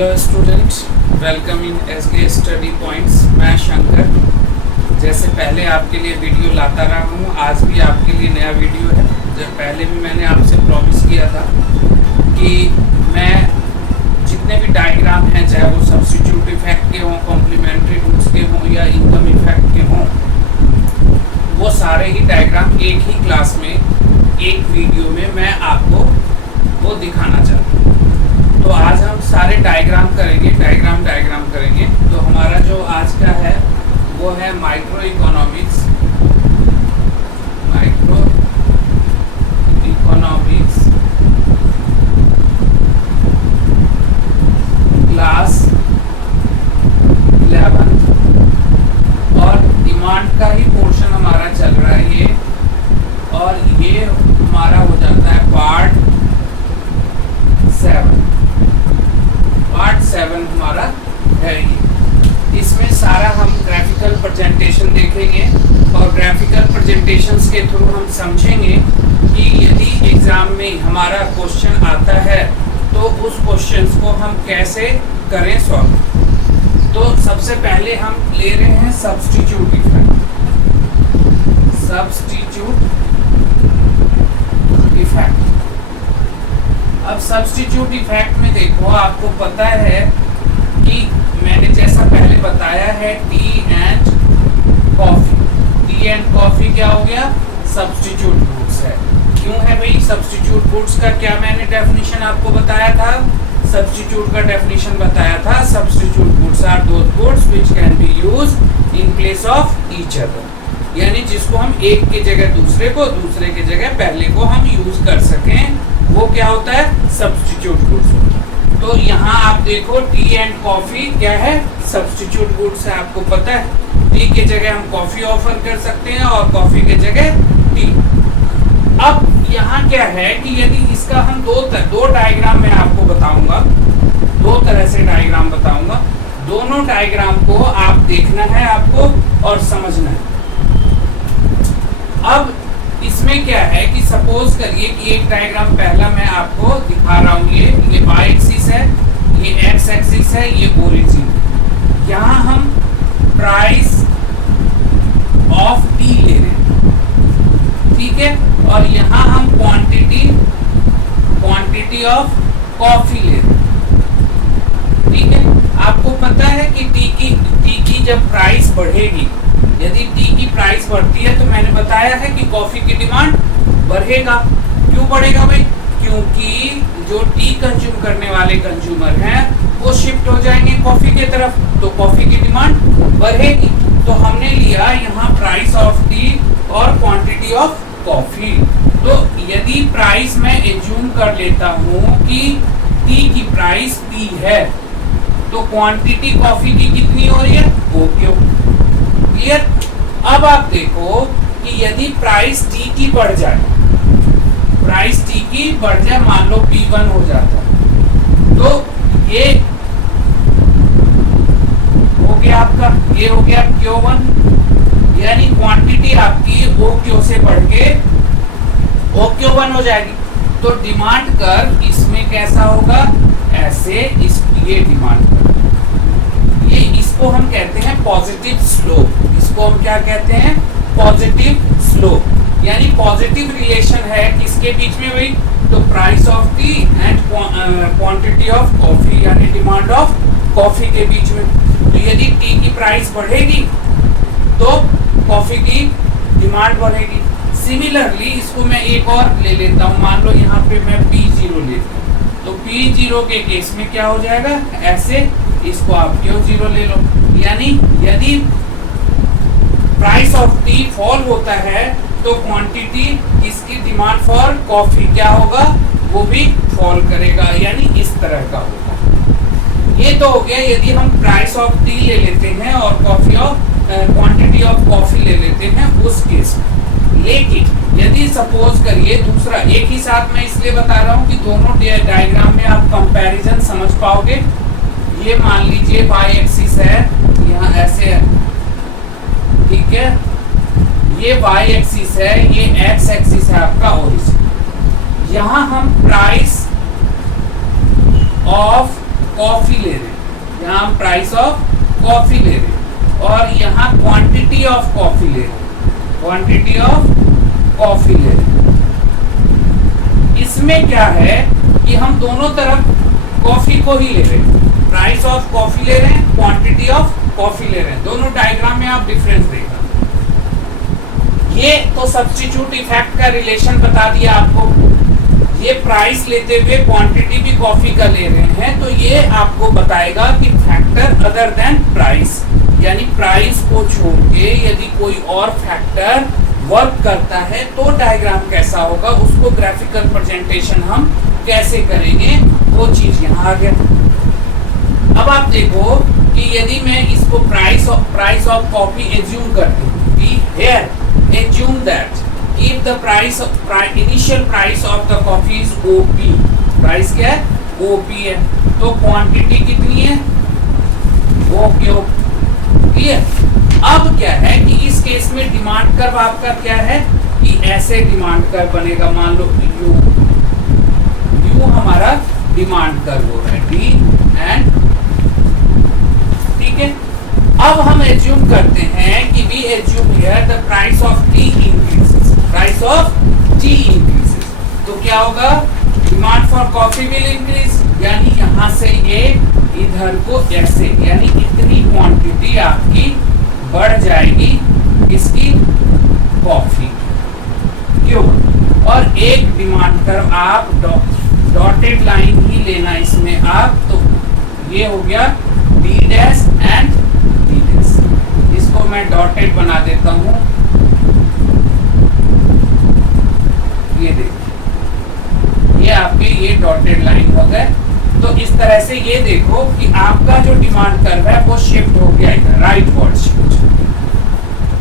Hello student, welcome in SK study points. मैं शंकर जैसे पहले आपके लिए वीडियो लाता रहा हूँ, आज भी आपके लिए नया वीडियो है। जब पहले भी मैंने आपसे प्रॉमिस किया था कि मैं जितने भी डायग्राम हैं, चाहे वो सब्स्टिट्यूट इफेक्ट के हों, कॉम्प्लीमेंट्री रूट्स के हों या इनकम इफेक्ट के हों, वो सारे ही डायग्राम एक ही क्लास में एक वीडियो में मैं आपको वो दिखाना चाहता हूँ। तो आज हम सारे डायग्राम करेंगे, डायग्राम करेंगे। तो हमारा जो आज का है वो है माइक्रो इकोनॉमिक्स क्लास 11 और डिमांड का ही पोर्शन हमारा चल रहा है ये, और ये हमारा हो जाता है पार्ट 7 हमारा है ये। इसमें सारा हम ग्राफिकल प्रेजेंटेशन देखेंगे और ग्राफिकल प्रेजेंटेशंस के थ्रू हम समझेंगे कि यदि एग्जाम में हमारा क्वेश्चन आता है तो उस क्वेश्चंस को हम कैसे करें सॉल्व। तो सबसे पहले हम ले रहे हैं सब्स्टिट्यूट इफेक्ट। अब सब्स्टिट्यूट इफेक्ट में देखो, आपको पता है कि मैंने जैसा पहले बताया है टी एंड कॉफी क्या हो गया, सब्स्टिट्यूट गुड्स है। क्यों है भाई सब्स्टिट्यूट गुड्स का? क्या मैंने डेफिनेशन आपको बताया था? सब्स्टिट्यूट का डेफिनेशन बताया था, substitute goods are those goods which can be used in place of each other, यानी जिसको हम एक की जगह दूसरे को, दूसरे की जगह पहले को हम यूज कर सकें, वो क्या होता है, सब्स्टिट्यूट गुड्स होता है। तो यहाँ आप देखो टी एंड कॉफी क्या है, सब्स्टिट्यूट गुड्स है। आपको पता है टी के जगह हम कॉफी ऑफर कर सकते हैं और कॉफी के जगह टी। अब यहाँ क्या है कि यदि इसका हम दो डायग्राम में आपको बताऊंगा, दो तरह से डायग्राम बताऊंगा। दोनों डायग्राम को आप देखना है आपको और समझना है। अब इसमें क्या है कि सपोज करिए कि एक डायग्राम पहला मैं आपको दिखा रहा हूँ, ये y एक्सिस है, ये x एक्सिस है, ये ओरिजिन। यहाँ हम प्राइस ऑफ टी ले रहे हैं, ठीक है, और यहाँ हम क्वांटिटी ऑफ कॉफी ले रहे हैं, ठीक है। आपको पता है कि टी की जब प्राइस बढ़ेगी, यदि टी की प्राइस बढ़ती है तो मैंने बताया है कि कॉफी की डिमांड बढ़ेगा। क्यों बढ़ेगा भाई? क्योंकि जो टी कंज्यूम करने वाले कंज्यूमर हैं वो शिफ्ट हो जाएंगे कॉफी की तरफ, तो कॉफी की डिमांड बढ़ेगी। तो हमने लिया यहाँ प्राइस ऑफ टी और क्वांटिटी ऑफ कॉफी। तो यदि प्राइस मैं एज्यूम कर लेता हूँ कि टी की प्राइस पी है, तो क्वांटिटी कॉफी की कितनी हो रही है, वो क्यों। क्लियर? अब आप देखो कि यदि प्राइस टी की बढ़ जाए, मान लो P1 हो जाता है, तो ये हो गया आपका, ये हो गया Q1, यानी क्वांटिटी आपकी OQ से बढ़ के OQ1 हो जाएगी। तो डिमांड कर्व इसमें कैसा होगा, ऐसे ये डिमांड कर्व, ये इसको हम कहते हैं पॉजिटिव स्लोप। इसको हम क्या कहते हैं, पॉजिटिव स्लोप, यानी पॉजिटिव रिलेशन है किसके बीच में भाई, तो price of T and quantity of coffee, यानी डिमांड ऑफ कॉफी के बीच में। तो यदि टी की प्राइस बढ़ेगी तो कॉफी की डिमांड बढ़ेगी। सिमिलरली इसको मैं एक और ले लेता हूँ, मान लो यहाँ पे मैं P0 लेता हूँ, तो P0 के केस में क्या हो जाएगा, ऐसे इसको आप Q0 ले लो। यानी यदि प्राइस ऑफ टी फॉल होता है तो क्वांटिटी इसकी डिमांड फॉर कॉफी क्या होगा, वो भी फॉल करेगा, यानी इस तरह का होगा। ये तो हो गया यदि हम प्राइस ऑफ टी ले लेते हैं और क्वांटिटी ऑफ कॉफी ले लेते हैं उस केस में। लेकिन यदि सपोज करिए दूसरा, एक ही साथ मैं इसलिए बता रहा हूँ कि दोनों डायग्राम में आप कंपैरिजन समझ पाओगे। ये मान लीजिए y एक्सिस है, यहाँ ऐसे है, ठीक है, ये y एक्सिस है, ये x एक्सिस है आपका ओरिजिन। यहाँ हम प्राइस ऑफ कॉफी ले यहाँ हम प्राइस ऑफ कॉफी ले रहे हैं और यहाँ क्वांटिटी ऑफ कॉफी ले रहे हैं, क्वांटिटी ऑफ कॉफी ले रहे हैं। इसमें क्या है कि हम दोनों तरफ कॉफी को ही ले रहे हैं, प्राइस ऑफ कॉफी ले रहे हैं, क्वांटिटी ऑफ कॉफी ले रहे हैं। दोनों डायग्राम में आप डिफरेंस देखा। ये तो सब्स्टिट्यूट इफेक्ट का रिलेशन बता दिया आपको। ये प्राइस लेते हुए क्वांटिटी भी कॉफी का ले रहे हैं, तो ये आपको बताएगा कि फैक्टर अदर देन प्राइस, यानी प्राइस को छोड़ के यदि कोई और फैक्टर वर्क करता है तो डायग्राम कैसा होगा, उसको ग्राफिकल प्रेजेंटेशन हम कैसे करेंगे, वो चीज यहाँ आ गया। अब आप देखो कि यदि मैं इसको प्राइस ऑफ कॉफी एज्यूम करती हूँ कि here assume that if the initial price of the coffee is OP, price क्या है, OP है, तो क्वांटिटी कितनी है, OQ, क्लियर। अब क्या है कि इस केस में डिमांड कर्व आपका क्या है कि ऐसे डिमांड कर्व बनेगा, मान लो U हमारा डिमांड कर्व हो रहा है, D एंड, ठीक है। अब हम एज्यूम करते हैं कि we assume here the price of tea increases, price of tea increases, तो क्या होगा, demand for coffee will increase, यानी यहाँ से ये इधर को ऐसे, यानी इतनी क्वांटिटी आपकी बढ़ जाएगी इसकी कॉफी, क्यों। और एक डिमांड कर्व आप डॉटेड लाइन ही लेना इसमें आप, तो ये हो गया D डैश एंड इसको मैं डॉटेड बना देता हूं, ये देखिए, ये आपके ये डॉटेड लाइन हो गए। तो इस तरह से ये देखो कि आपका जो डिमांड कर्व है वो शिफ्ट हो गया इधर, राइट वर्ड शिफ्ट,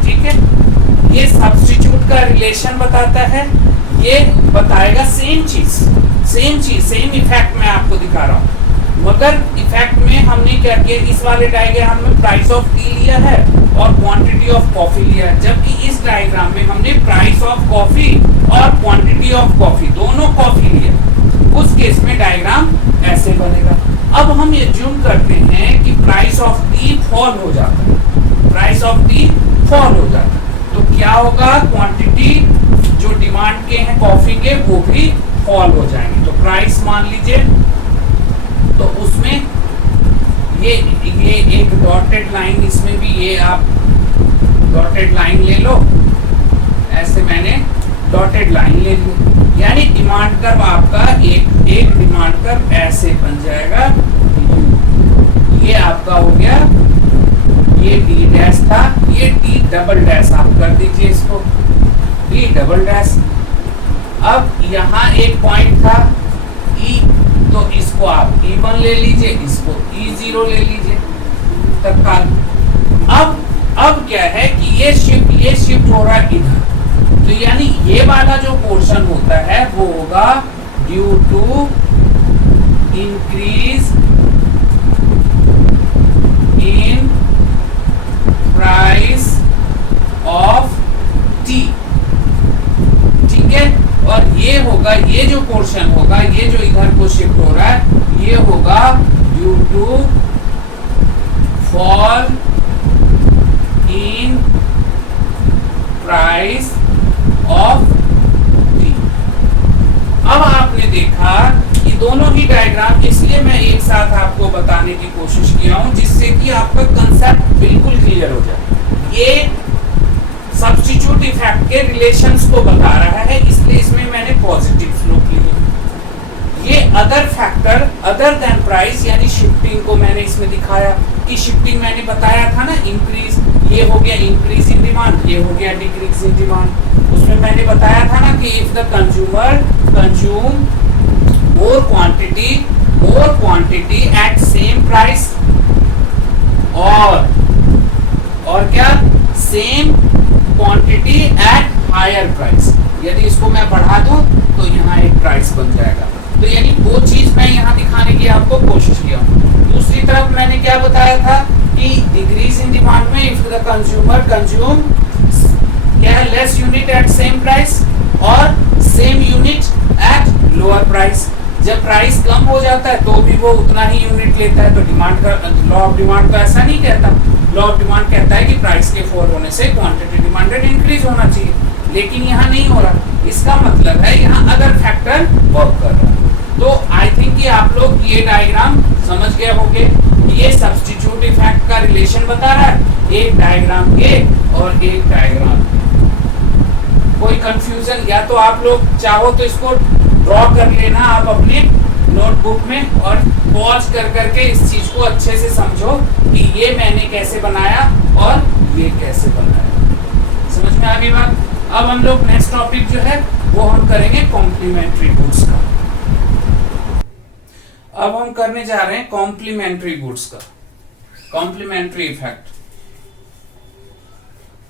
ठीक है। ये सब्स्टिट्यूट का रिलेशन बताता है, ये बताएगा सेम चीज, सेम इफेक्ट मैं आपको दिखा रहा हूं, मगर इफेक्ट में हमने क्या किया, इस वाले डायग्राम में प्राइस ऑफ टी लिया है और क्वांटिटी ऑफ कॉफी लिया है, जबकि इस डायग्राम में हमने प्राइस ऑफ कॉफी और क्वांटिटी ऑफ कॉफी दोनों कॉफी लिया। उस केस में डायग्राम ऐसे बनेगा। अब हम एज्यूम करते हैं कि प्राइस ऑफ टी फॉल हो जाता है, प्राइस ऑफ टी फॉल हो जाता है, तो क्या होगा, क्वांटिटी जो डिमांड के हैं कॉफी के वो भी फॉल हो जाएंगे। तो प्राइस मान लीजिए, तो उसमें ये एक डॉटेड लाइन, इसमें भी ये आप डॉटेड लाइन ले लो, ऐसे मैंने डॉटेड लाइन ले ली, यानी डिमांड कर्व आपका एक डिमांड कर्व ऐसे बन जाएगा। ये आपका हो गया, ये D डैश था, ये D डबल डैश आप कर दीजिए इसको, D डबल डैश। अब यहाँ एक पॉइंट था E, तो इसको आप E1 ले लीजिए, इसको E0 ले लीजिए तत्काल। अब क्या है कि ये शिफ्ट हो रहा है इधर, तो यानी ये वाला जो पोर्शन होता है वो होगा due to increase in price of tea, ठीक है। और ये होगा, ये जो पोर्शन होगा, ये जो इधर को शिफ्ट हो रहा है, ये होगा due to fall in price of tea. अब आपने देखा कि दोनों ही डायग्राम, इसलिए मैं एक साथ आपको बताने की कोशिश किया हूं जिससे कि आपका कंसेप्ट बिल्कुल क्लियर हो जाए। ये सब्स्टिट्यूट इफेक्ट के रिलेशंस को बता रहा है, इसलिए इसमें मैंने पॉजिटिव स्लोप ली। ये other factor other than price यानी शिफ्टिंग को मैंने इसमें दिखाया कि शिफ्टिंग मैंने बताया था ना, इंक्रीज, ये हो गया इंक्रीज इन डिमांड, ये हो गया डिक्रीज इन डिमांड। उसमें मैंने बताया था ना कि if the consumer consume more quantity at same price, और क्या, same quantity at higher price, यदि इसको मैं बढ़ा दूं तो यहाँ एक प्राइस बन जाएगा। तो यानी वो चीज मैं यहाँ दिखाने की आपको कोशिश किया हूँ। दूसरी तरफ मैंने क्या बताया था कि डिक्रीज इन डिमांड में इफ द कंज्यूमर कंज्यूम क्या है, less unit at same price और same unit at lower price, जब प्राइस कम हो जाता है तो भी वो उतना ही यूनिट लेता है। तो डिमांड का लॉ ऑफ डिमांड तो ऐसा नहीं कहता। लॉ ऑफ डिमांड कहता है कि प्राइस के फॉल होने से क्वांटिटी डिमांडेड इंक्रीज होना चाहिए, लेकिन यहाँ नहीं हो रहा। इसका मतलब है यहाँ अदर फैक्टर वर्क कर रहा है। तो आई थिंक कि आप लोग ये डायग्राम समझ गए होंगे। ये सब्स्टिट्यूट इफेक्ट का रिलेशन बता रहा है, एक डायग्राम ये और एक डायग्राम। कोई कंफ्यूजन, या तो आप लोग चाहो तो इसको ड्रॉ कर लेना आप अपने नोटबुक में, और पॉज कर करके इस चीज को अच्छे से समझो कि ये मैंने कैसे बनाया और ये कैसे बनाया। समझ में आ गई बात। अब हम लोग नेक्स्ट टॉपिक जो है वो हम करेंगे कॉम्प्लीमेंट्री गुड्स का। अब हम करने जा रहे हैं कॉम्प्लीमेंट्री गुड्स का, कॉम्प्लीमेंट्री इफेक्ट,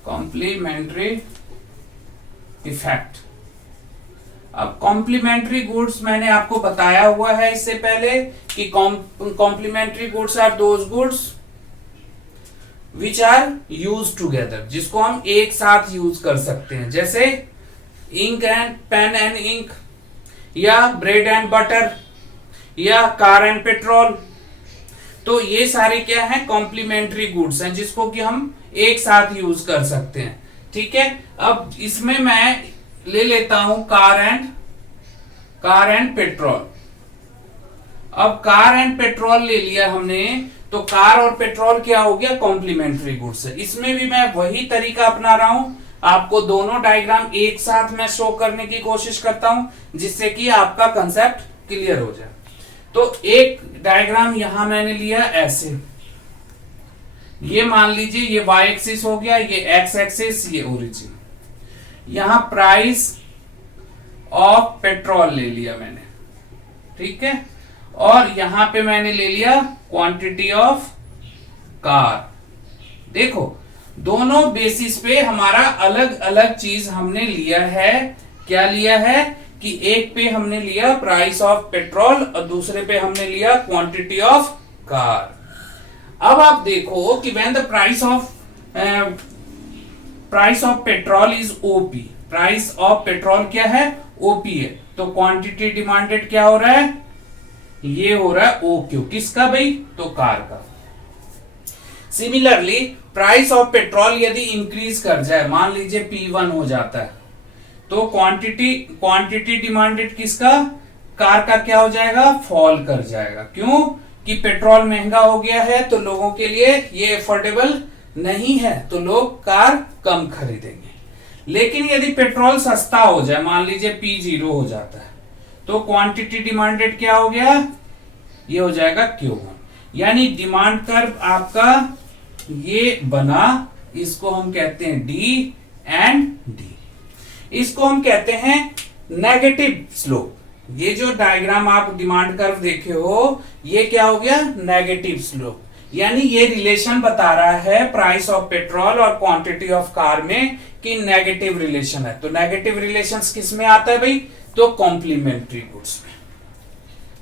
कॉम्प्लीमेंट्री इफेक्ट। अब कॉम्प्लीमेंट्री गुड्स मैंने आपको बताया हुआ है इससे पहले कि complementary goods are those goods which are use together, जिसको हम एक साथ यूज कर सकते हैं, जैसे ink and pen and ink, या ब्रेड एंड बटर, या कार एंड पेट्रोल। तो ये सारे क्या हैं, कॉम्प्लीमेंट्री गुड्स हैं जिसको कि हम एक साथ यूज कर सकते हैं। ठीक है, अब इसमें मैं ले लेता हूं कार एंड पेट्रोल। अब कार एंड पेट्रोल ले लिया हमने, तो कार और पेट्रोल क्या हो गया, कॉम्प्लीमेंट्री गुड्स है। इसमें भी मैं वही तरीका अपना रहा हूं, आपको दोनों डायग्राम एक साथ मैं शो करने की कोशिश करता हूं जिससे कि आपका कंसेप्ट क्लियर हो जाए। तो एक डायग्राम यहां मैंने लिया ऐसे, ये मान लीजिए ये y एक्सिस हो गया, ये x एक्सिस, ये ओरिजिन। यहां प्राइस ऑफ पेट्रोल ले लिया मैंने, ठीक है, और यहां पे मैंने ले लिया क्वांटिटी ऑफ कार। देखो दोनों बेसिस पे हमारा अलग अलग चीज हमने लिया है। क्या लिया है कि एक पे हमने लिया प्राइस ऑफ पेट्रोल और दूसरे पे हमने लिया क्वांटिटी ऑफ कार। अब आप देखो कि when the price of petrol is OP, price of petrol क्या है, ओपी है, तो क्वांटिटी डिमांडेड क्या हो रहा है, ये हो रहा है ओ क्यू। किसका भाई, तो कार का। सिमिलरली प्राइस ऑफ पेट्रोल यदि इंक्रीज कर जाए, मान लीजिए P1 हो जाता है, तो क्वांटिटी डिमांडेड किसका, कार का क्या हो जाएगा, फॉल कर जाएगा। क्यों कि पेट्रोल महंगा हो गया है, तो लोगों के लिए ये अफोर्डेबल नहीं है, तो लोग कार कम खरीदेंगे। लेकिन यदि पेट्रोल सस्ता हो जाए, मान लीजिए P0 हो जाता है, तो क्वांटिटी डिमांडेड क्या हो गया, ये हो जाएगा Q1। यानी डिमांड कर्व आपका ये बना, इसको हम कहते हैं D एंड D, इसको हम कहते हैं नेगेटिव स्लोप। ये जो डायग्राम आप डिमांड कर्व देखे हो, ये क्या हो गया, नेगेटिव स्लोप। यानी ये रिलेशन बता रहा है प्राइस ऑफ पेट्रोल और क्वांटिटी ऑफ कार में कि नेगेटिव रिलेशन है। तो नेगेटिव रिलेशन किस में आता है भाई, तो कॉम्प्लीमेंट्री गुड्स में।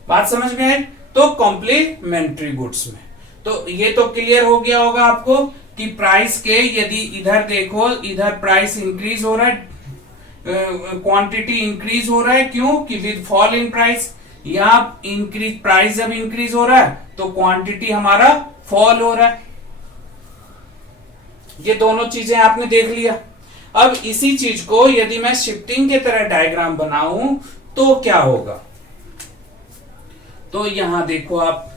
बात समझ में है, तो कॉम्प्लीमेंट्री गुड्स में। तो ये तो क्लियर हो गया होगा आपको कि प्राइस के यदि इधर देखो, इधर प्राइस इंक्रीज हो रहा है, क्वांटिटी इंक्रीज हो रहा है, क्यों कि विद फॉल इन प्राइस, यहां इंक्रीज प्राइस जब इंक्रीज हो रहा है तो क्वांटिटी हमारा फॉल हो रहा है। ये दोनों चीजें आपने देख लिया। अब इसी चीज को यदि मैं शिफ्टिंग के तरह डायग्राम बनाऊं तो क्या होगा, तो यहां देखो आप,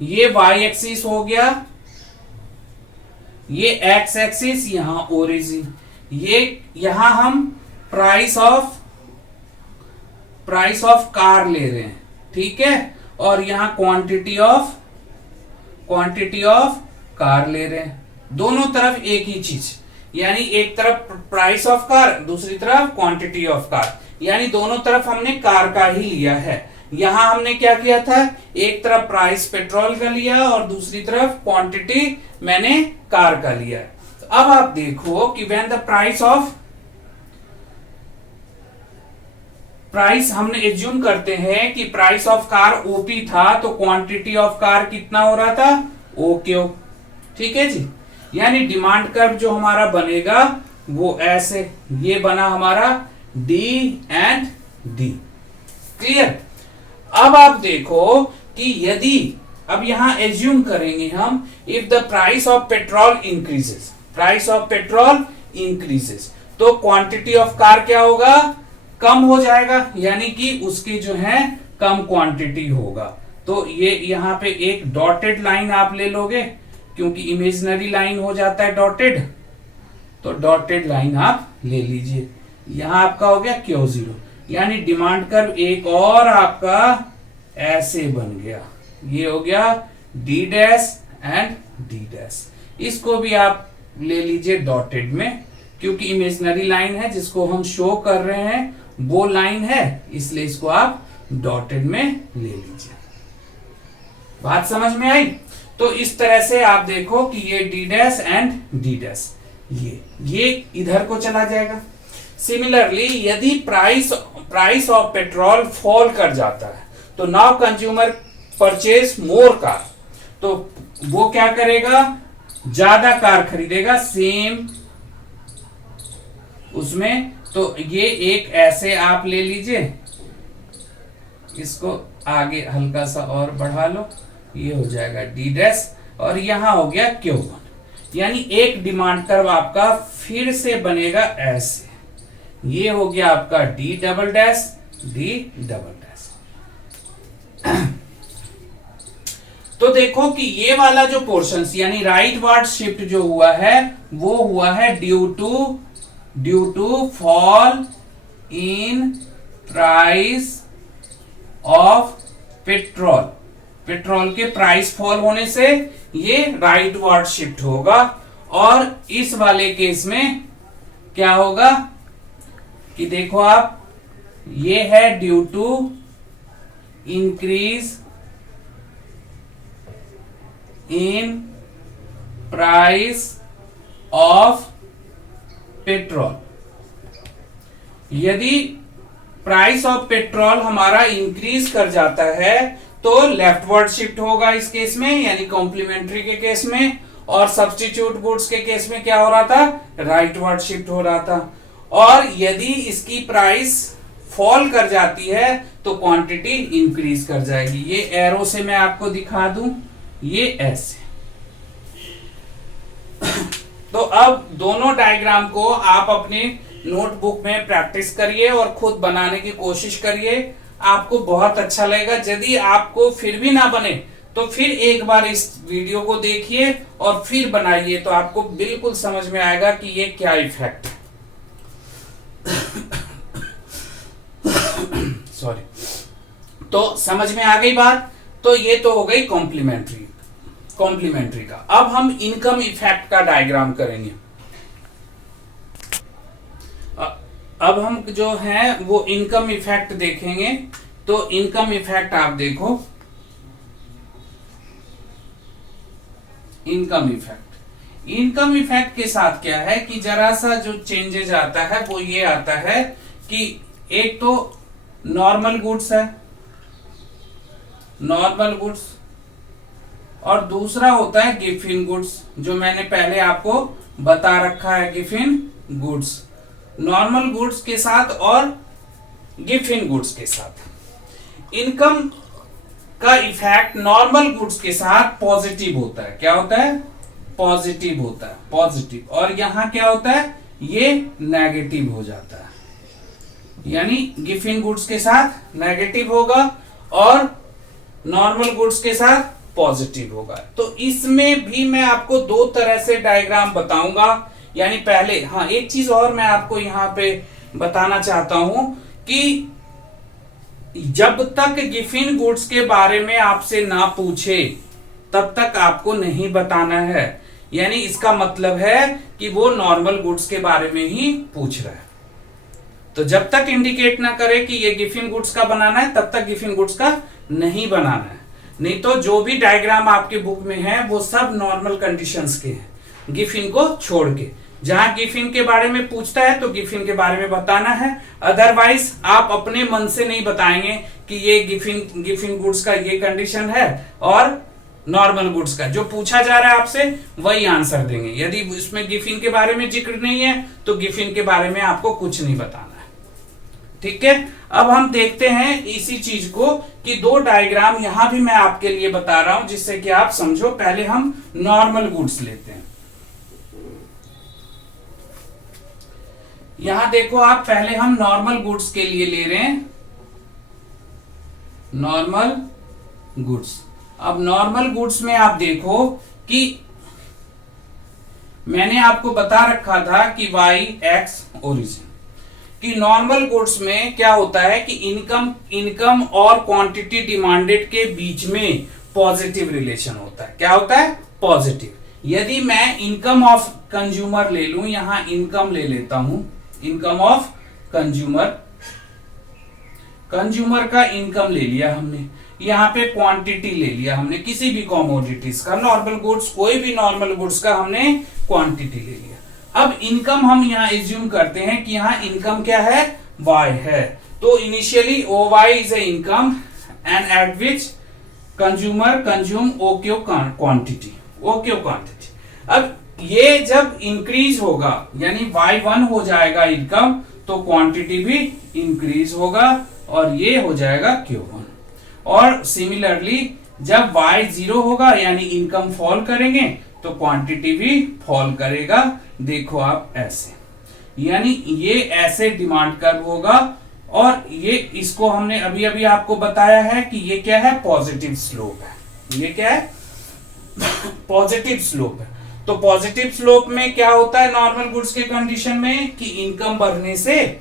ये y एक्सिस हो गया, ये x एक्सिस, यहां ओरिजिन, ये यहां हम प्राइस ऑफ कार ले रहे हैं, ठीक है, और यहां क्वांटिटी ऑफ कार ले रहे हैं। दोनों तरफ एक ही चीज, यानी एक तरफ प्राइस ऑफ कार, दूसरी तरफ क्वांटिटी ऑफ कार, यानी दोनों तरफ हमने कार का ही लिया है। यहां हमने क्या किया था, एक तरफ प्राइस पेट्रोल का लिया और दूसरी तरफ क्वांटिटी मैंने कार का लिया। तो अब आप देखो कि व्हेन द प्राइस हमने एज्यूम करते हैं कि प्राइस ऑफ कार ओपी था, तो क्वांटिटी ऑफ कार कितना हो रहा था, ओ क्यू। ठीक है जी, यानी डिमांड कर्व जो हमारा बनेगा वो ऐसे, ये बना हमारा D एंड डी। क्लियर? अब आप देखो कि यदि अब यहां एज्यूम करेंगे हम, if the price of petrol increases, price of petrol increases, तो क्वांटिटी ऑफ कार क्या होगा? कम हो जाएगा, यानी कि उसकी जो है कम क्वांटिटी होगा। तो ये यहां पे एक डॉटेड लाइन आप ले लोगे, क्योंकि इमेजिनरी लाइन हो जाता है डॉटेड, तो डॉटेड लाइन आप ले लीजिए। यहां आपका हो गया Q0, यानी डिमांड कर्व एक और आपका ऐसे बन गया। ये हो गया D dash and D dash. इसको भी आप ले लीजिए डॉटेड में, क्योंकि इमेजिनरी लाइन है जिसको हम शो कर रहे हैं वो लाइन है, इसलिए इसको आप डॉटेड में ले लीजिए। बात समझ में आई? तो इस तरह से आप देखो कि ये D dash and D dash ये इधर को चला जाएगा। सिमिलरली यदि प्राइस ऑफ पेट्रोल फॉल कर जाता है, तो नाउ कंज्यूमर परचेज मोर कार, तो वो क्या करेगा? ज्यादा कार खरीदेगा सेम उसमें। तो ये एक ऐसे आप ले लीजिए, इसको आगे हल्का सा और बढ़ा लो, ये हो जाएगा D डैश, और यहां हो गया Q1, यानी एक डिमांड कर्व आपका फिर से बनेगा ऐसे। ये हो गया आपका D double dash, D double dash. तो देखो कि ये वाला जो पोर्शन यानी राइट वार्ड शिफ्ट जो हुआ है वो हुआ है due to fall in price of petrol. Petrol के प्राइस फॉल होने से ये राइट वार्ड शिफ्ट होगा। और इस वाले केस में क्या होगा कि देखो आप, ये है due to increase in price of petrol. यदि प्राइस ऑफ पेट्रोल हमारा इंक्रीज कर जाता है तो लेफ्टवर्ड शिफ्ट होगा इस केस में, यानी कॉम्प्लीमेंट्री के केस में, और सब्स्टिट्यूट गुड्स के केस में क्या हो रहा था? राइटवर्ड शिफ्ट हो रहा था। और यदि इसकी प्राइस फॉल कर जाती है तो क्वांटिटी इंक्रीज कर जाएगी। ये एरो से मैं आपको दिखा दूं, ये ऐसे। तो अब दोनों डायग्राम को आप अपने नोटबुक में प्रैक्टिस करिए और खुद बनाने की कोशिश करिए, आपको बहुत अच्छा लगेगा। यदि आपको फिर भी ना बने तो फिर एक बार इस वीडियो को देखिए और फिर बनाइए, तो आपको बिल्कुल समझ में आएगा कि ये क्या इफेक्ट है। सॉरी। तो समझ में आ गई बात? तो ये तो हो गई कॉम्प्लीमेंट्री का। अब हम इनकम इफेक्ट का डायग्राम करेंगे। अब हम जो है वो इनकम इफेक्ट देखेंगे। तो इनकम इफेक्ट आप देखो, इनकम इफेक्ट के साथ क्या है कि जरा सा जो चेंजेस आता है वो ये आता है कि एक तो नॉर्मल गुड्स है, नॉर्मल गुड्स, और दूसरा होता है गिफ्ट गुड्स, जो मैंने पहले आपको बता रखा है। गिफ्ट गुड्स नॉर्मल गुड्स के साथ और गिफ्ट गुड्स के साथ इनकम का इफेक्ट नॉर्मल गुड्स के साथ पॉजिटिव होता है। क्या होता है? पॉजिटिव होता है, पॉजिटिव। और यहां क्या होता है? ये नेगेटिव हो जाता है, यानी गिफ्ट गुड्स के साथ नेगेटिव होगा और नॉर्मल गुड्स के साथ पॉजिटिव होगा। तो इसमें भी मैं आपको दो तरह से डायग्राम बताऊंगा। यानी पहले, हाँ, एक चीज और मैं आपको यहां पे बताना चाहता हूं कि जब तक गिफ्ट गुड्स के बारे में आपसे ना पूछे तब तक आपको नहीं बताना है। यानी इसका मतलब है कि वो नॉर्मल गुड्स के बारे में ही पूछ रहा है। तो जब तक इंडिकेट ना करे कि ये गिफ्ट गुड्स का बनाना है तब तक गिफ्ट गुड्स का नहीं बनाना है। नहीं तो जो भी डायग्राम आपके बुक में है वो सब नॉर्मल कंडीशंस के हैं, गिफ्ट को छोड़ के। जहां गिफ्ट के बारे में पूछता है तो गिफ्ट के बारे में बताना है, अदरवाइज आप अपने मन से नहीं बताएंगे कि ये गिफ्ट गुड्स का ये कंडीशन है और नॉर्मल गुड्स का। जो पूछा जा रहा है आपसे वही आंसर देंगे। यदि इसमें गिफ्ट के बारे में जिक्र नहीं है तो गिफ्ट के बारे में आपको कुछ नहीं बताना है। ठीक है। अब हम देखते हैं इसी चीज को कि दो डायग्राम यहां भी मैं आपके लिए बता रहा हूं जिससे कि आप समझो। पहले हम नॉर्मल गुड्स लेते हैं। यहां देखो आप, पहले हम नॉर्मल गुड्स के लिए ले रहे हैं, नॉर्मल गुड्स। अब नॉर्मल गुड्स में आप देखो कि मैंने आपको बता रखा था कि y x ओरिजिन, कि नॉर्मल गुड्स में क्या होता है कि इनकम और क्वांटिटी डिमांडेड के बीच में पॉजिटिव रिलेशन होता है। क्या होता है? पॉजिटिव। यदि मैं इनकम ऑफ कंज्यूमर ले लूं, यहां इनकम ले लेता हूं, इनकम ऑफ कंज्यूमर, कंज्यूमर का इनकम ले लिया हमने, यहाँ पे क्वांटिटी ले लिया हमने किसी भी कॉमोडिटीज का, नॉर्मल गुड्स, कोई भी नॉर्मल गुड्स का हमने क्वांटिटी ले लिया। अब इनकम हम यहाँ एज्यूम करते हैं कि यहाँ इनकम क्या है? y है। तो initially OY is a income and eight which consumer consume OQ quantity, OQ quantity. अब ये जब इंक्रीज होगा यानी Y1 हो जाएगा इनकम, तो क्वांटिटी भी इंक्रीज होगा और ये हो जाएगा Q1। और सिमिलरली जब y 0 होगा यानी इनकम फॉल करेंगे तो क्वांटिटी भी फॉल करेगा। देखो आप ऐसे, यानी ये ऐसे डिमांड कर्व होगा। और ये इसको हमने अभी अभी आपको बताया है कि ये क्या है? पॉजिटिव स्लोप है। ये क्या है? पॉजिटिव स्लोप है। तो पॉजिटिव स्लोप में क्या होता है नॉर्मल गुड्स के कंडीशन में कि इनकम बढ़ने से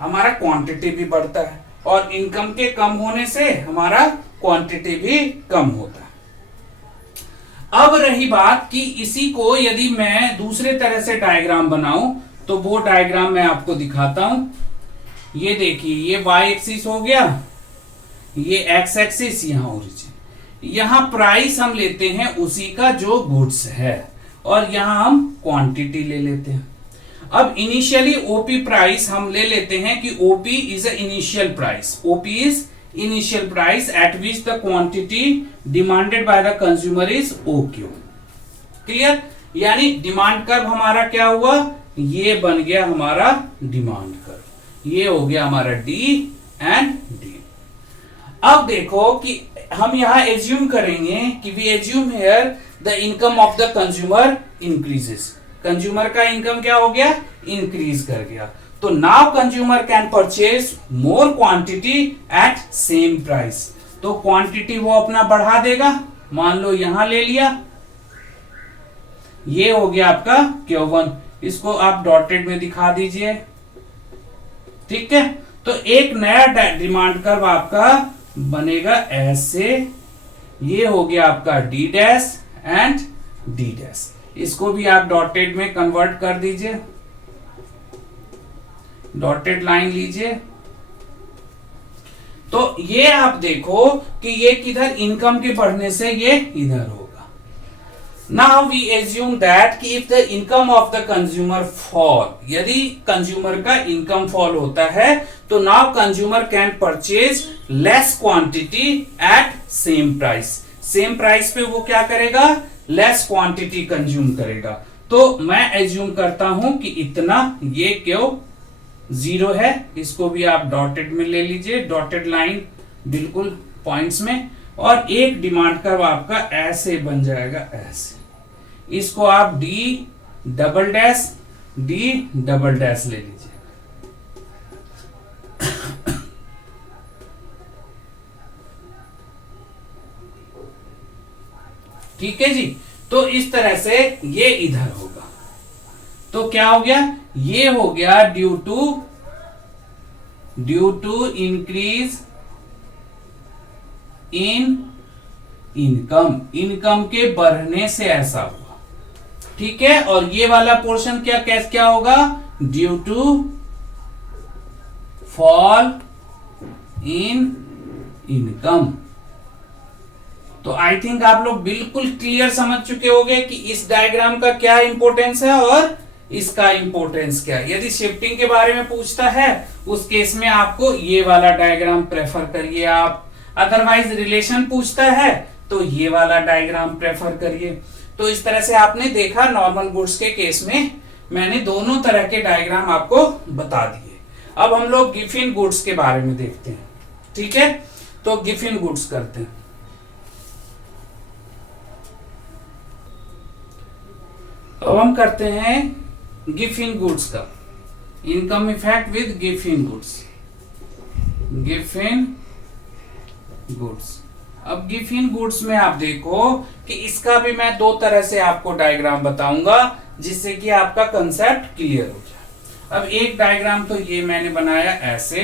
हमारा क्वांटिटी भी बढ़ता है और इनकम के कम होने से हमारा क्वांटिटी भी कम होता है। अब रही बात कि इसी को यदि मैं दूसरे तरह से डायग्राम बनाऊं तो वो डायग्राम मैं आपको दिखाता हूं। ये देखिए, ये y एक्सिस हो गया, ये x एक्सिस, यहां ओरिजिन। यहां प्राइस हम लेते हैं उसी का जो गुड्स है और यहां हम क्वांटिटी ले लेते हैं। अब इनिशियली ओपी प्राइस हम ले लेते हैं कि OP is initial price, OP is initial price at which the quantity demanded by the consumer is OQ. Clear? यानी डिमांड कर्व हमारा क्या हुआ? ये बन गया हमारा डिमांड कर्व, ये हो गया हमारा डी एंड डी। अब देखो कि हम यहां एज्यूम करेंगे कि we assume here the income of the consumer increases. Consumer का इनकम क्या हो गया? इंक्रीज कर गया। तो now consumer can purchase more quantity at same price. तो क्वांटिटी वो अपना बढ़ा देगा। मान लो यहां ले लिया, ये हो गया आपका Q1। इसको आप डॉटेड में दिखा दीजिए, ठीक है। तो एक नया डिमांड कर्व आपका बनेगा ऐसे, ये हो गया आपका D dash and D dash. इसको भी आप डॉटेड में कन्वर्ट कर दीजिए, डॉटेड लाइन लीजिए। तो ये आप देखो कि ये किधर इनकम के बढ़ने से ये इधर होगा। नाउ वी एज्यूम दैट कि if the income of the consumer fall, यदि कंज्यूमर का इनकम फॉल होता है तो now consumer can purchase less quantity at same price. Same price पे वो क्या करेगा? लेस क्वांटिटी कंज्यूम करेगा। तो मैं एज्यूम करता हूं कि इतना, ये क्यों 0 है, इसको भी आप डॉटेड में ले लीजिए, डॉटेड लाइन बिल्कुल पॉइंट्स में। और एक डिमांड कर्व आपका ऐसे बन जाएगा, ऐसे। इसको आप डी डबल डैश ले लीजिए। ठीक है जी। तो इस तरह से ये इधर होगा। तो क्या हो गया? ये हो गया due to increase in income, income के बढ़ने से ऐसा हुआ, ठीक है। और ये वाला पोर्शन क्या होगा? Due to fall in income. तो आई थिंक आप लोग बिल्कुल क्लियर समझ चुके होंगे कि इस डायग्राम का क्या इंपॉर्टेंस है और इसका इंपॉर्टेंस क्या है। यदि शिफ्टिंग के बारे में पूछता है उस केस में आपको ये वाला डायग्राम प्रेफर करिए आप, अदरवाइज रिलेशन पूछता है तो ये वाला डायग्राम प्रेफर करिए। तो इस तरह से आपने देखा नॉर्मल गुड्स के केस में मैंने दोनों तरह के डायग्राम आपको बता दिए। अब हम लोग गिफिन गुड्स के बारे में देखते हैं, ठीक है। तो गिफिन गुड्स करते हैं। अब हम करते हैं गिफिन गुड्स का income effect with Giffen goods. Giffen goods, अब गिफिन गुड्स में आप देखो कि इसका भी मैं दो तरह से आपको डायग्राम बताऊंगा जिससे कि आपका कंसेप्ट क्लियर हो जाए। अब एक डायग्राम तो ये मैंने बनाया ऐसे,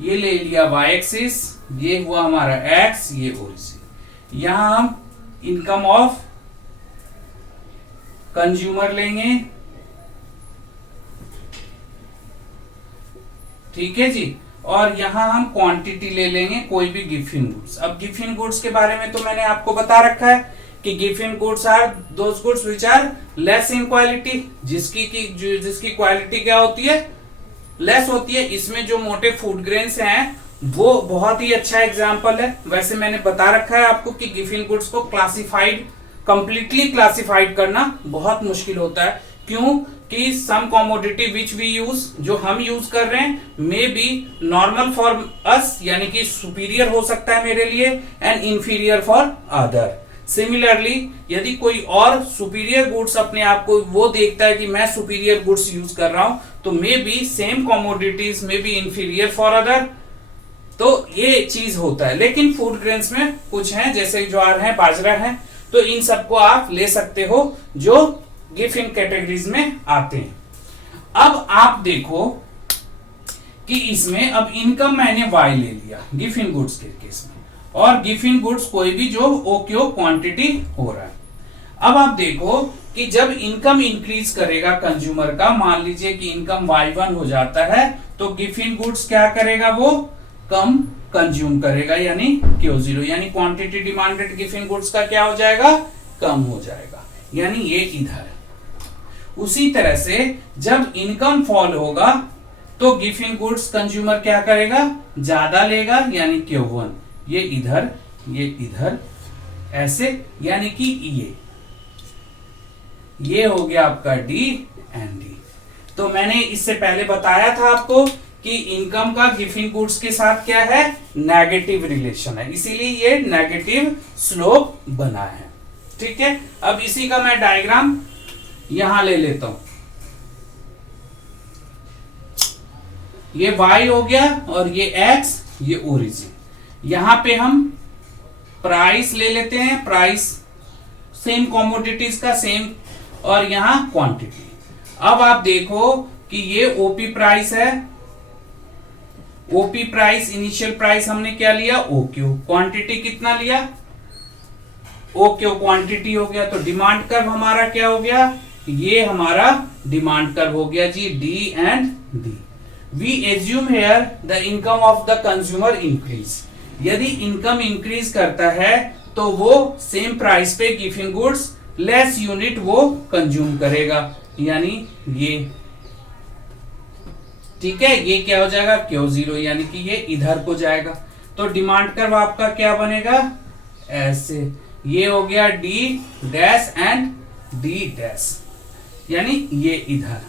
ये ले लिया वाई एक्सिस, ये हुआ हमारा एक्स, ये ओरिजिन। यहां हम इनकम ऑफ कंज्यूमर लेंगे, ठीक है जी, और यहां हम क्वांटिटी ले लेंगे कोई भी गिफिन गुड्स। अब गिफिन गुड्स के बारे में तो मैंने आपको बता रखा है कि Giffen goods are those goods which are less in quality, जिसकी क्वालिटी क्या होती है, लेस होती है। इसमें जो मोटे फूड ग्रेन्स हैं वो बहुत ही अच्छा एग्जांपल है। वैसे मैंने बता रखा है आपको कि गिफिन गुड्स को कंप्लीटली क्लासिफाइड करना बहुत मुश्किल होता है। क्यों कि सम कॉमोडिटी विच वी यूज, जो हम यूज कर रहे हैं, may be normal for us, यानी कि सुपीरियर हो सकता है मेरे लिए, and inferior for other. Similarly यदि कोई और सुपीरियर गुड्स अपने आप को वो देखता है कि मैं सुपीरियर गुड्स यूज कर रहा हूं, तो may be same commodities may be inferior for other. तो ये चीज होता है। लेकिन फूड ग्रेन्स में कुछ हैं, जैसे ज्वार है, बाजरा है, तो इन सबको आप ले सकते हो जो गिफिन कैटेगरीज में आते हैं। अब आप देखो कि इसमें अब इनकम मैंने वाई ले लिया गिफिन गुड्स के केस में, और गिफिन गुड्स कोई भी जो ओक्यो क्वांटिटी हो रहा है। अब आप देखो कि जब इनकम इंक्रीज करेगा कंज्यूमर का, मान लीजिए कि इनकम y1 हो जाता है, तो गिफिन गुड्स क्या करेगा, वो कम कंज्यूम करेगा, यानी Q0, यानी क्वांटिटी डिमांडेड गिफिन गुड्स का क्या हो जाएगा, कम हो जाएगा, यानी ये इधर। उसी तरह से जब इनकम फॉल होगा तो गिफिन गुड्स कंज्यूमर क्या करेगा, ज्यादा लेगा, यानी Q1, ये इधर ऐसे, यानी कि ये हो गया आपका D एंड D। तो मैंने इससे पहले बताया था आपको कि इनकम का गिफिन गुड्स के साथ क्या है, नेगेटिव रिलेशन है, इसीलिए ये नेगेटिव स्लोप बना है, ठीक है। अब इसी का मैं डायग्राम यहां ले लेता हूं। ये y हो गया और ये x, ये ओरिजिन। यहां पे हम प्राइस ले लेते हैं, प्राइस सेम कॉमोडिटीज का सेम, और यहां क्वांटिटी। अब आप देखो कि ये ओपी प्राइस है, ओपी प्राइस इनिशियल प्राइस हमने क्या लिया, ओक्यू, क्वांटिटी कितना लिया, ओक्यू क्वांटिटी हो गया। तो डिमांड कर्व हमारा क्या हो गया, ये हमारा डिमांड कर्व हो गया जी, D and D. We assume here the income of the consumer increase. यदि इनकम इंक्रीज करता है तो वो सेम प्राइस पे गिफिन गुड्स लेस यूनिट वो कंज्यूम करेगा, यानी ये, ठीक है। ये क्या हो जाएगा, Q0, यानी कि ये इधर को जाएगा। तो डिमांड कर्व आपका क्या बनेगा, ऐसे, ये हो गया D dash and D dash, यानी ये इधर।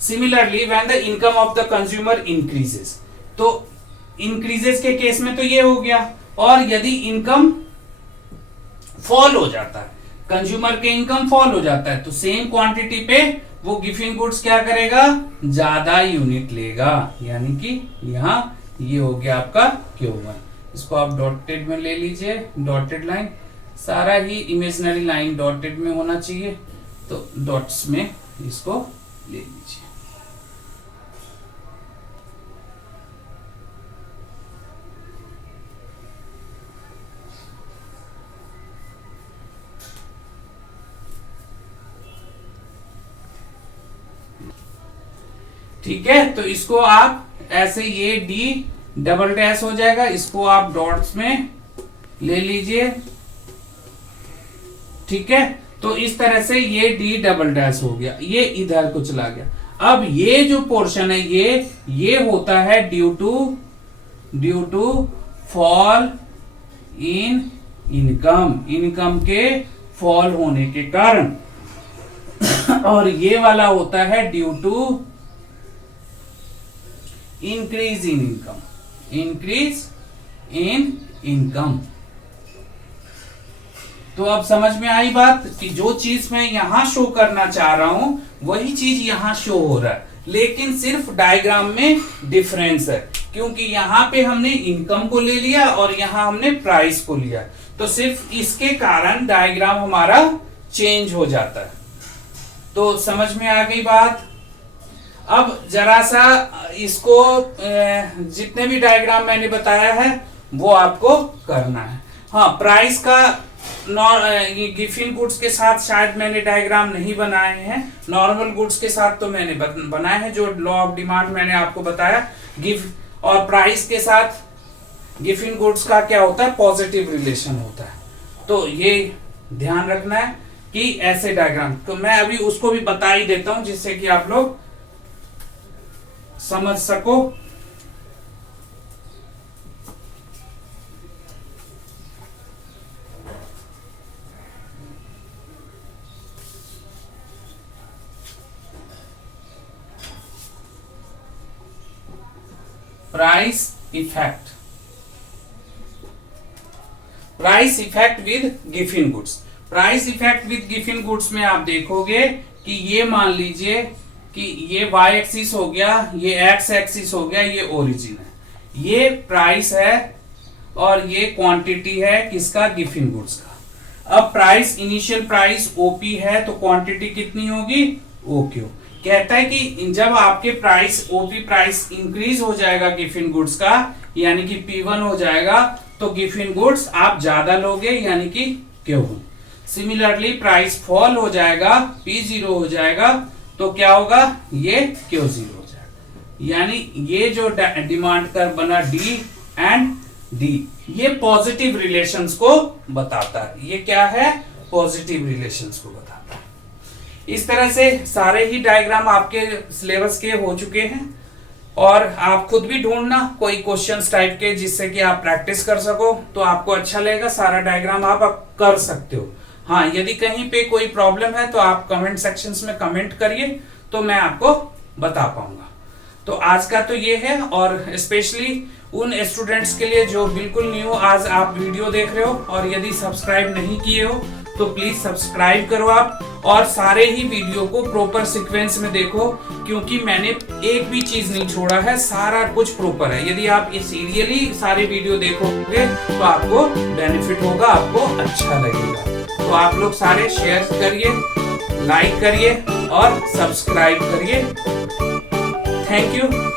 Similarly when the income of the consumer increases, तो इंक्रीजेस के केस में तो ये हो गया, और यदि इनकम फॉल हो जाता है, कंज्यूमर के इनकम फॉल हो जाता है, तो सेम क्वांटिटी पे वो गिफिन गुड्स क्या करेगा, ज्यादा यूनिट लेगा, यानी कि यहां ये हो गया आपका Q1। इसको आप डॉटेड में ले लीजिए, डॉटेड लाइन, सारा ही इमेजिनरी लाइन डॉटेड में होना चाहिए, तो डॉट्स में इसको ले लीजिए। ठीक है, तो इसको आप ऐसे, ये D डबल डैश हो जाएगा, इसको आप डॉट्स में ले लीजिए, ठीक है। तो इस तरह से ये D डबल डैश हो गया, ये इधर को चला गया। अब ये जो पोर्शन है ये होता है due to fall in income के फॉल होने के कारण, और ये वाला होता है due to increase in income, increase in income. तो अब समझ में आई बात कि जो चीज मैं यहां शो करना चाह रहा हूं वही चीज यहां शो हो रहा है, लेकिन सिर्फ डायग्राम में डिफरेंस है, क्योंकि यहां पे हमने इनकम को ले लिया और यहां हमने प्राइस को लिया, तो सिर्फ इसके कारण डायग्राम हमारा चेंज हो जाता है। तो समझ में आ गई बात। अब जरा सा इसको जितने भी डायग्राम मैंने बताया है वो आपको करना है। हाँ, प्राइस का गिफिन गुड्स के साथ शायद मैंने डायग्राम नहीं बनाए हैं, नॉर्मल गुड्स के साथ तो मैंने बनाए हैं। जो लॉ ऑफ डिमांड मैंने आपको बताया, गिफ और प्राइस के साथ गिफिन गुड्स का क्या होता है, पॉजिटिव रिलेशन होता है। तो ये ध्यान रखना है कि ऐसे डायग्राम, तो मैं अभी उसको भी बता ही देता हूं जिससे कि आप लोग समझ सको। Price effect, price effect with Giffen goods. Price effect with Giffen goods में आप देखोगे कि ये मान लीजिए कि ये y एक्सिस हो गया, ये x एक्सिस हो गया, ये ओरिजिन है, ये प्राइस है और ये क्वांटिटी है किसका, गिफिन गुड्स का। अब प्राइस, इनिशियल प्राइस OP है तो क्वांटिटी कितनी होगी, OQ। कहता है कि जब आपके प्राइस OP प्राइस इंक्रीज हो जाएगा गिफिन गुड्स का, यानी कि P1 हो जाएगा, तो गिफिन गुड्स आप ज्यादा लोगे यानी कि Q1। सिमिलरली प्राइस फॉल हो जाएगा, P0 हो जाएगा, तो क्या होगा, ये Q0 हो जाएगा। यानी ये जो डिमांड कर्व बना D एंड D, ये पॉजिटिव रिलेशंस को बताता है। ये क्या है, पॉजिटिव रिलेशंस को बताता है। इस तरह से सारे ही डायग्राम आपके सिलेबस के हो चुके हैं और आप खुद भी ढूंढना कोई क्वेश्चंस टाइप के जिससे कि आप प्रैक्टिस कर सको, तो आपको अच्छा लगेगा। सारा डायग्राम आप कर सकते हो। हाँ, यदि कहीं पे कोई प्रॉब्लम है तो आप कमेंट सेक्शंस में कमेंट करिए तो मैं आपको बता पाऊंगा। तो आज का तो ये है, और स्पेशली उन स्टूडेंट्स के लिए जो बिल्कुल न्यू आज आप वीडियो देख रहे हो और यदि सब्सक्राइब नहीं किए हो तो प्लीज सब्सक्राइब करो आप, और सारे ही वीडियो को प्रॉपर सीक्वेंस में देखो, क्योंकि मैंने एक भी चीज नहीं छोड़ा है, सारा कुछ प्रॉपर है। यदि आप ये सीरियली सारे वीडियो देखोगे तो आपको बेनिफिट होगा, आपको अच्छा लगेगा। तो आप लोग सारे शेयर करिए, लाइक करिए और सब्सक्राइब करिए। Thank you.